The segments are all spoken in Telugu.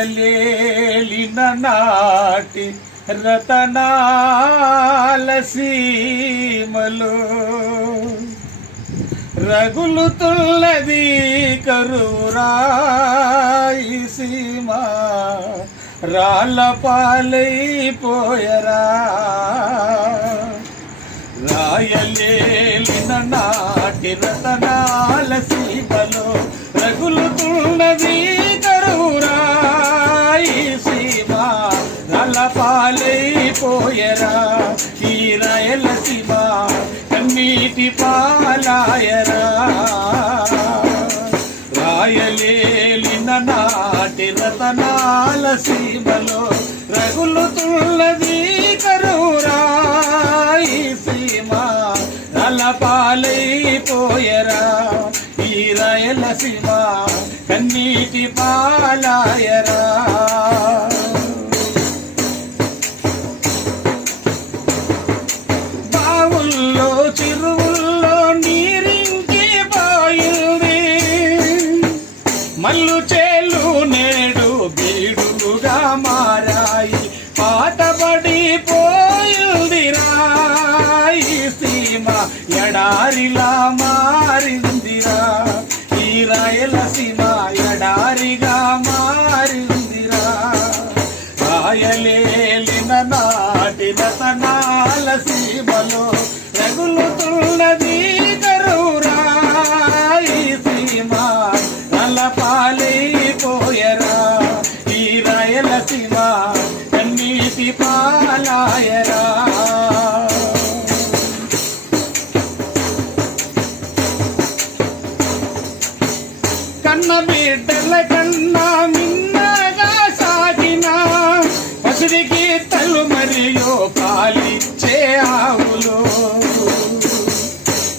రాయలేలిన నాటి రతనాల సీమలో రగులుతున్నది కరువురాయి సీమ రాళ్ళ పాలైపోయరా. రాయలేలిన నాటి రతనాల సీమలో రగులుతున్నది కరువురాయి సీమ రాళ్ళ పాలైపోయరా. ఈ రాయలసీమ కన్నీటి పాలాయరా. రాయలేలిన నాటి రతనాల సీమలో రగులుతున్నది కరువురాయి సీమ రాళ్ళ పాలైపోయరా. ఈ రాయలసీమ కన్నీటి పాలాయరా. బావుల్లో చెరువుల్లో నీరింకి పోయింది, మల్లు చేలు నేడు బీడుగా మారాయి. పాతబడిపోయిందిరా ఈ సీమ ఎడారిలా మారిందిరా. ఈ రాయలసీమ ఎడారిగా మారిందిరా. రాయలేలిన నాటి రతనాల సీమలో రగులుతున్నది కరువురాయి సీమ రాళ్ళ పాలైపోయరా. ఈ రాయలసీమ కన్నీటి పాలాయరా. కన్న బిడ్డల కన్నా మిన్నగా సాగిన పసిడికి తల్లు మరియు పాలిచ్చే ఆవులు.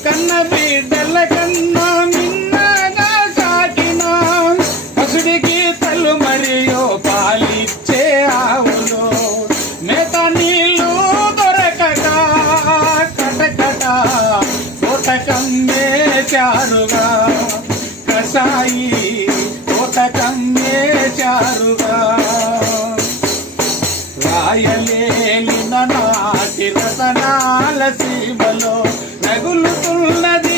కన్న బిడ్డల కన్నా మిన్నగా సాగిన పసిడికి తల్లు మరియు పాలిచ్చే ఆవులు. మేత నీళ్ళు దొరకక కటకట కోటకమ్మేశారుగా. కసాయి కోటకమ్మేశారుగా. రాయలేలిన నాటి రతనాల సీమలో రగులుతున్నది